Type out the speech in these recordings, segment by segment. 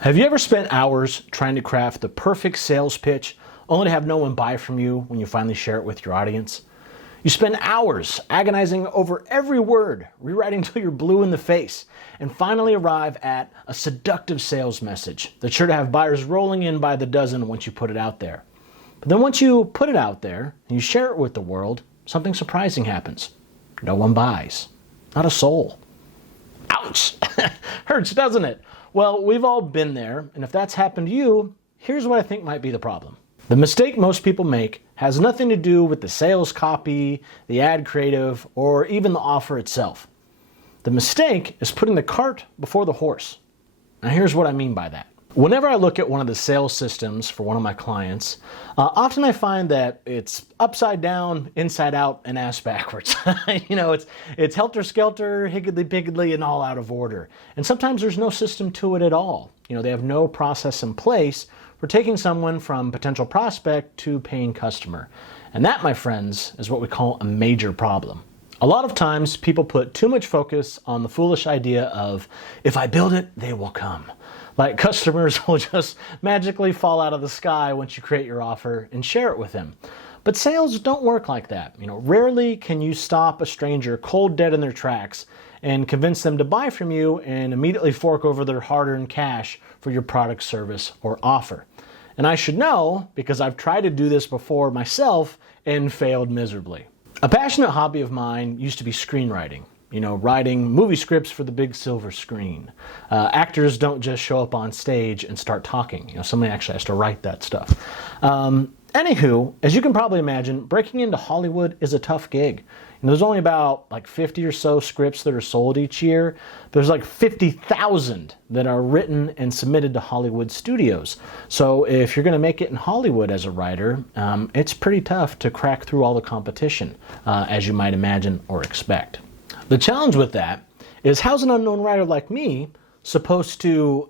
Have you ever spent hours trying to craft the perfect sales pitch only to have no one buy from you when you finally share it with your audience? You spend hours agonizing over every word, rewriting till you're blue in the face, and finally arrive at a seductive sales message that's sure to have buyers rolling in by the dozen once you put it out there. But then once you put it out there and you share it with the world, something surprising happens. No one buys. Not a soul. Ouch! Hurts, doesn't it? Well, we've all been there, and if that's happened to you, here's what I think might be the problem. The mistake most people make has nothing to do with the sales copy, the ad creative, or even the offer itself. The mistake is putting the cart before the horse. Now here's what I mean by that. Whenever I look at one of the sales systems for one of my clients, often I find that it's upside down, inside out, and ass backwards. It's helter-skelter, higgledy-piggledy, and all out of order. And sometimes there's no system to it at all. They have no process in place for taking someone from potential prospect to paying customer. And that, my friends, is what we call a major problem. A lot of times people put too much focus on the foolish idea of, if I build it, they will come. Like customers will just magically fall out of the sky once you create your offer and share it with them. But sales don't work like that. Rarely can you stop a stranger cold dead in their tracks and convince them to buy from you and immediately fork over their hard-earned cash for your product, service, or offer. And I should know because I've tried to do this before myself and failed miserably. A passionate hobby of mine used to be screenwriting. Writing movie scripts for the big silver screen. Actors don't just show up on stage and start talking. Somebody actually has to write that stuff. Anywho, as you can probably imagine, breaking into Hollywood is a tough gig. There's only about 50 or so scripts that are sold each year. There's 50,000 that are written and submitted to Hollywood studios. So if you're going to make it in Hollywood as a writer, it's pretty tough to crack through all the competition, as you might imagine or expect. The challenge with that is, how's an unknown writer like me supposed to,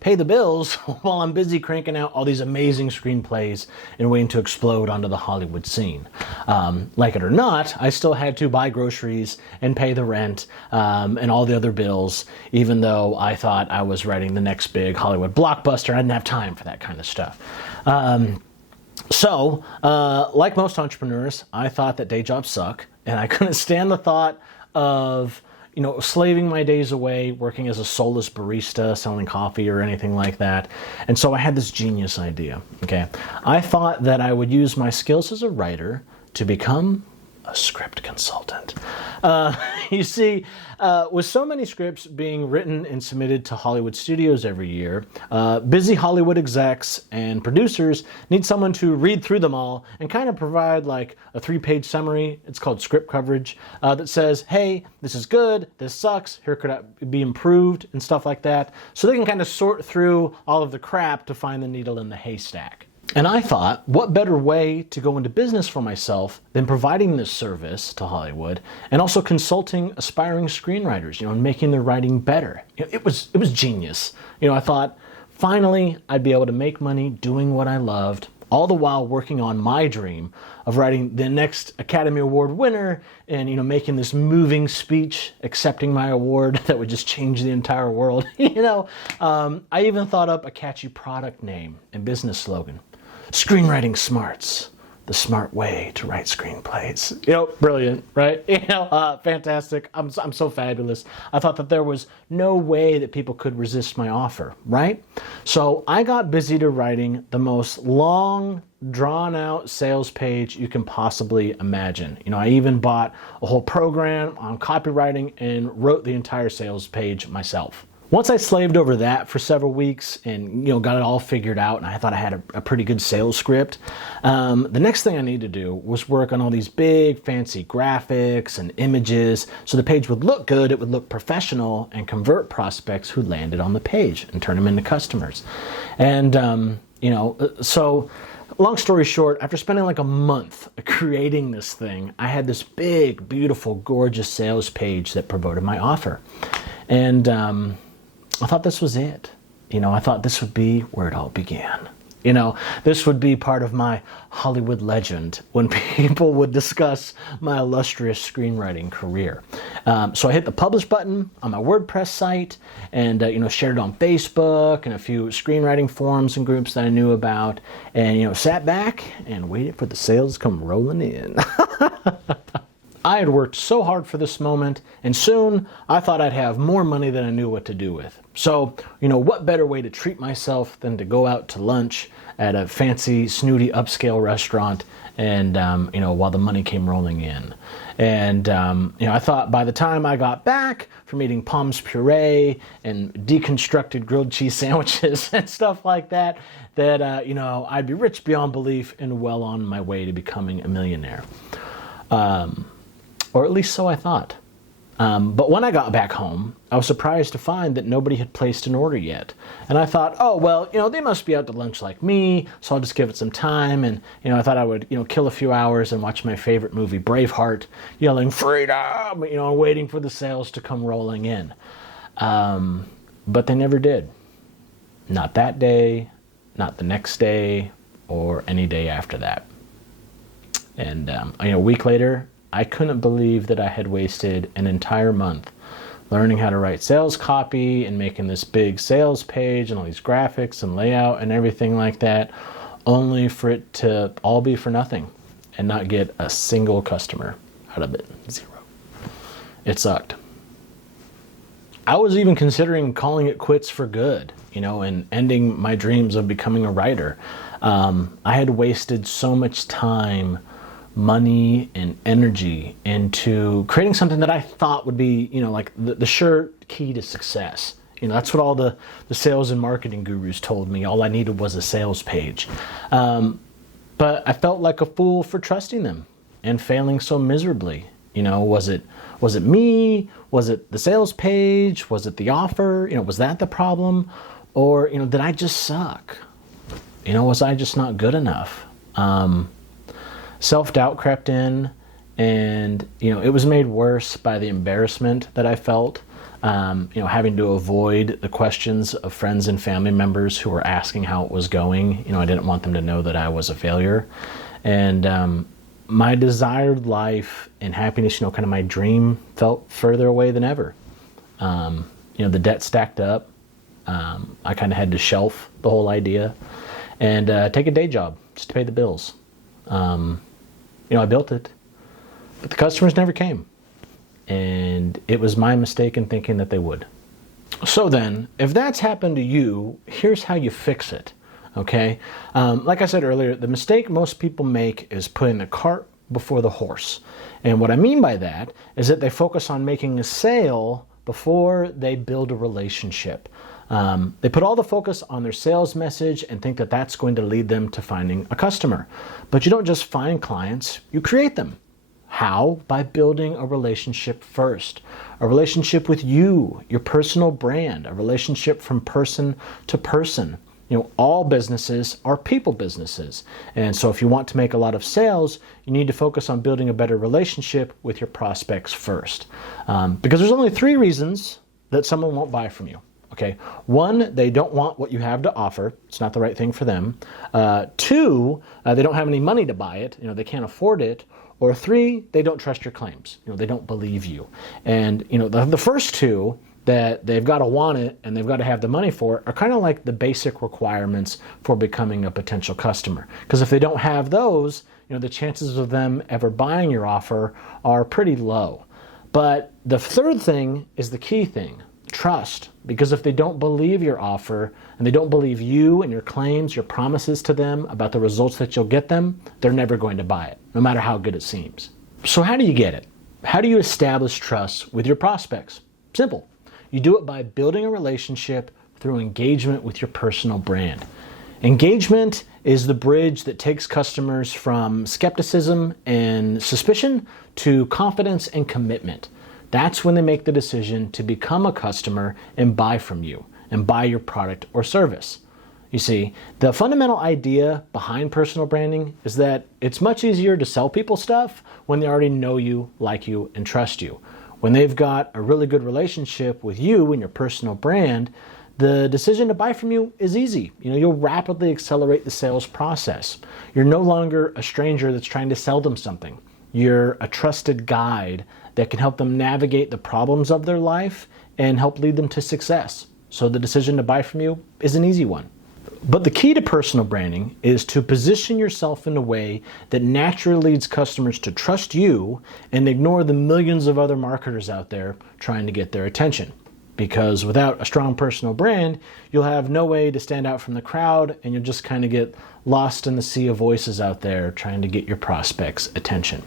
pay the bills while I'm busy cranking out all these amazing screenplays and waiting to explode onto the Hollywood scene? Like it or not, I still had to buy groceries and pay the rent and all the other bills, even though I thought I was writing the next big Hollywood blockbuster. I didn't have time for that kind of stuff. So, like most entrepreneurs, I thought that day jobs suck, and I couldn't stand the thought of slaving my days away working as a soulless barista selling coffee or anything like that. And so I had this genius idea. I thought that I would use my skills as a writer to become a script consultant. You see, with so many scripts being written and submitted to Hollywood studios every year, busy Hollywood execs and producers need someone to read through them all and kind of provide a 3-page summary. It's called script coverage, that says, hey, this is good, this sucks, here could be improved, and stuff like that. So they can kind of sort through all of the crap to find the needle in the haystack. And I thought, what better way to go into business for myself than providing this service to Hollywood and also consulting aspiring screenwriters, and making their writing better. It was genius. I thought, finally, I'd be able to make money doing what I loved, all the while working on my dream of writing the next Academy Award winner and, making this moving speech, accepting my award that would just change the entire world. I even thought up a catchy product name and business slogan. Screenwriting smarts, the smart way to write screenplays. Brilliant, right? Fantastic. I'm so fabulous. I thought that there was no way that people could resist my offer, right? So I got busy to writing the most long, drawn-out sales page you can possibly imagine. I even bought a whole program on copywriting and wrote the entire sales page myself. Once I slaved over that for several weeks and got it all figured out, and I thought I had a pretty good sales script, the next thing I needed to do was work on all these big fancy graphics and images so the page would look good, it would look professional, and convert prospects who landed on the page and turn them into customers. And so long story short, after spending a month creating this thing, I had this big, beautiful, gorgeous sales page that promoted my offer. And I thought this was it. I thought this would be where it all began. This would be part of my Hollywood legend when people would discuss my illustrious screenwriting career. So I hit the publish button on my WordPress site and, shared it on Facebook and a few screenwriting forums and groups that I knew about and, sat back and waited for the sales to come rolling in. I had worked so hard for this moment, and soon I thought I'd have more money than I knew what to do with. So, what better way to treat myself than to go out to lunch at a fancy, snooty, upscale restaurant and, while the money came rolling in. And, I thought by the time I got back from eating Pommes puree and deconstructed grilled cheese sandwiches and stuff like that, I'd be rich beyond belief and well on my way to becoming a millionaire. Or at least so I thought. But when I got back home, I was surprised to find that nobody had placed an order yet. And I thought, oh, well, they must be out to lunch like me, so I'll just give it some time. And, I thought I would, kill a few hours and watch my favorite movie, Braveheart, yelling, freedom, waiting for the sales to come rolling in. But they never did. Not that day, not the next day, or any day after that. And, a week later, I couldn't believe that I had wasted an entire month learning how to write sales copy and making this big sales page and all these graphics and layout and everything like that, only for it to all be for nothing and not get a single customer out of it. Zero. It sucked. I was even considering calling it quits for good, and ending my dreams of becoming a writer. I had wasted so much time, money, and energy into creating something that I thought would be, like the sure key to success. That's what all the sales and marketing gurus told me. All I needed was a sales page. But I felt like a fool for trusting them and failing so miserably. Was it me? Was it the sales page? Was it the offer? Was that the problem? Or, did I just suck? Was I just not good enough? Self-doubt crept in, and it was made worse by the embarrassment that I felt, having to avoid the questions of friends and family members who were asking how it was going. I didn't want them to know that I was a failure, and my desired life and happiness, kind of my dream, felt further away than ever. The debt stacked up. I kind of had to shelf the whole idea and take a day job just to pay the bills. I built it, but the customers never came. And it was my mistake in thinking that they would. So then, if that's happened to you, here's how you fix it, okay? Like I said earlier, the mistake most people make is putting the cart before the horse. And what I mean by that is that they focus on making a sale before they build a relationship. They put all the focus on their sales message and think that that's going to lead them to finding a customer. But you don't just find clients, you create them. How? By building a relationship first. A relationship with you, your personal brand, a relationship from person to person. All businesses are people businesses. And so if you want to make a lot of sales, you need to focus on building a better relationship with your prospects first. Because there's only 3 reasons that someone won't buy from you. Okay. 1, they don't want what you have to offer. It's not the right thing for them. 2, they don't have any money to buy it. They can't afford it. Or 3, they don't trust your claims. They don't believe you. And, the first 2, that they've got to want it and they've got to have the money for it, are kind of like the basic requirements for becoming a potential customer. Because if they don't have those, the chances of them ever buying your offer are pretty low. But the third thing is the key thing. Trust. Because if they don't believe your offer and they don't believe you and your claims, your promises to them about the results that you'll get them, they're never going to buy it, no matter how good it seems. So how do you get it? How do you establish trust with your prospects? Simple. You do it by building a relationship through engagement with your personal brand. Engagement is the bridge that takes customers from skepticism and suspicion to confidence and commitment. That's when they make the decision to become a customer and buy from you and buy your product or service. You see, the fundamental idea behind personal branding is that it's much easier to sell people stuff when they already know you, like you, and trust you. When they've got a really good relationship with you and your personal brand, the decision to buy from you is easy. You'll rapidly accelerate the sales process. You're no longer a stranger that's trying to sell them something. You're a trusted guide that can help them navigate the problems of their life and help lead them to success. So the decision to buy from you is an easy one. But the key to personal branding is to position yourself in a way that naturally leads customers to trust you and ignore the millions of other marketers out there trying to get their attention. Because without a strong personal brand, you'll have no way to stand out from the crowd, and you'll just kind of get lost in the sea of voices out there trying to get your prospects' attention.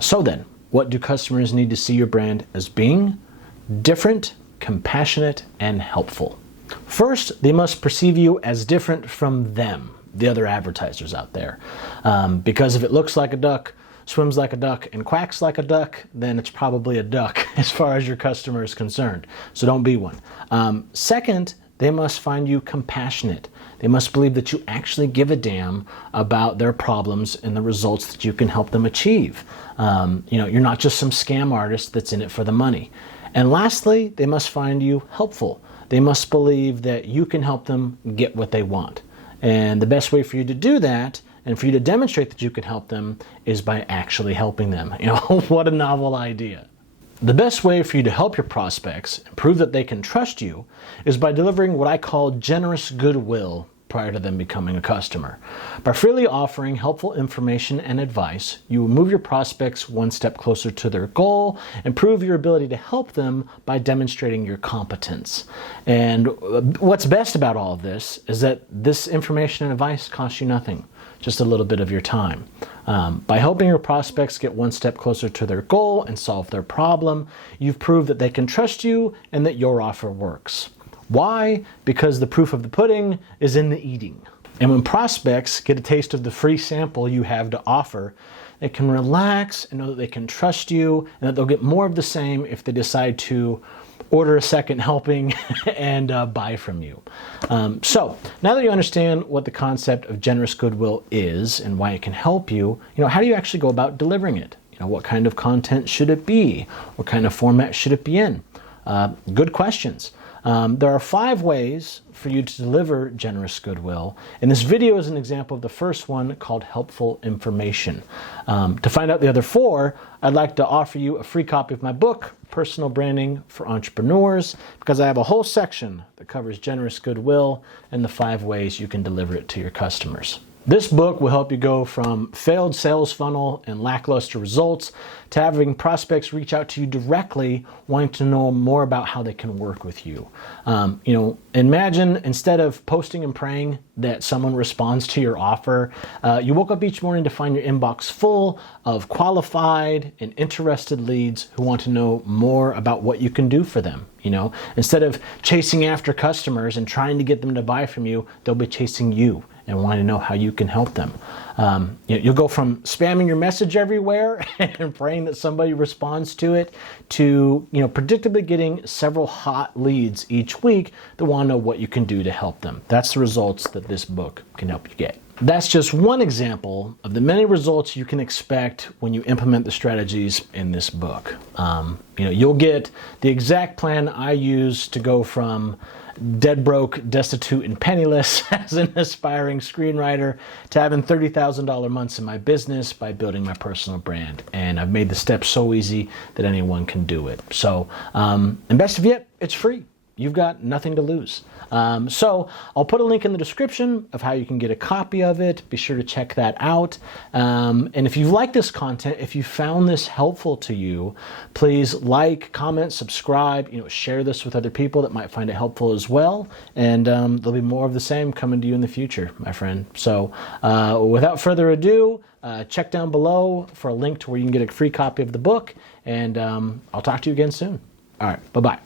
So then, what do customers need to see your brand as being? Different, compassionate, and helpful. First, they must perceive you as different from them, the other advertisers out there. Because if it looks like a duck, swims like a duck, and quacks like a duck, then it's probably a duck as far as your customer is concerned. So don't be one. Second, they must find you compassionate. They must believe that you actually give a damn about their problems and the results that you can help them achieve. You're not just some scam artist that's in it for the money. And lastly, they must find you helpful. They must believe that you can help them get what they want. And the best way for you to do that, and for you to demonstrate that you can help them, is by actually helping them. What a novel idea. The best way for you to help your prospects and prove that they can trust you is by delivering what I call generous goodwill prior to them becoming a customer. By freely offering helpful information and advice, you will move your prospects one step closer to their goal and prove your ability to help them by demonstrating your competence. And what's best about all of this is that this information and advice costs you nothing, just a little bit of your time. By helping your prospects get one step closer to their goal and solve their problem, you've proved that they can trust you and that your offer works. Why? Because the proof of the pudding is in the eating. And when prospects get a taste of the free sample you have to offer, they can relax and know that they can trust you and that they'll get more of the same if they decide to order a second helping and buy from you. So now that you understand what the concept of generous goodwill is and why it can help you, how do you actually go about delivering it? What kind of content should it be? What kind of format should it be in? Good questions. There are 5 ways for you to deliver generous goodwill, and this video is an example of the first one, called helpful information. To find out the other 4, I'd like to offer you a free copy of my book, Personal Branding for Entrepreneurs, because I have a whole section that covers generous goodwill and the 5 ways you can deliver it to your customers. This book will help you go from failed sales funnel and lackluster results to having prospects reach out to you directly, wanting to know more about how they can work with you. Imagine instead of posting and praying that someone responds to your offer, you woke up each morning to find your inbox full of qualified and interested leads who want to know more about what you can do for them. Instead of chasing after customers and trying to get them to buy from you, they'll be chasing you and want to know how you can help them. You'll go from spamming your message everywhere and praying that somebody responds to it to predictably getting several hot leads each week that want to know what you can do to help them. That's the results that this book can help you get. That's just one example of the many results you can expect when you implement the strategies in this book. You'll get the exact plan I use to go from dead broke, destitute, and penniless as an aspiring screenwriter to having $30,000 months in my business by building my personal brand. And I've made the steps so easy that anyone can do it. So, and best of yet, it's free. You've got nothing to lose. So I'll put a link in the description of how you can get a copy of it. Be sure to check that out. And if you like this content, if you found this helpful to you, please like, comment, subscribe, share this with other people that might find it helpful as well. And there'll be more of the same coming to you in the future, my friend. So without further ado, check down below for a link to where you can get a free copy of the book. And I'll talk to you again soon. All right, bye-bye.